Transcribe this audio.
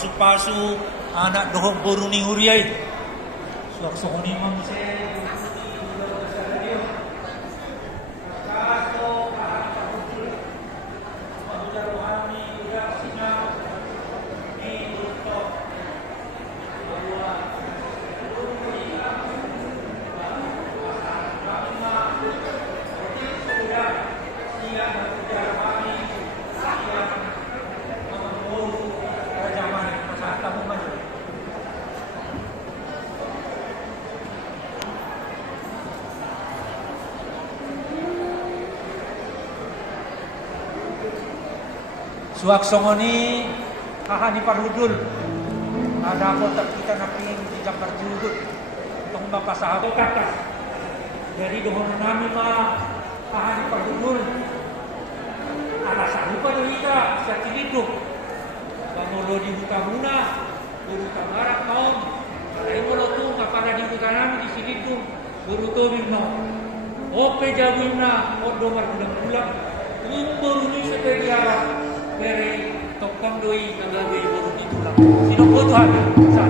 terpasu-pasu anak dohong boruni huriai suak-sokoni mamse suak songoni kahani parudul ada kota kita naping di Jakarta judul tong bapak sahabat kakas dari dohon nami mah kahani parudul alasan lupa kita sakiliduk bangolo di buka muna buka barat kaum lain molotung kapala di buka nami di silidung buruto bimno ope jaguimna odo marbulang-bulang umur ini setelah Pere tokang doi kagak doi baru ditulang. Sino po Tuhan sa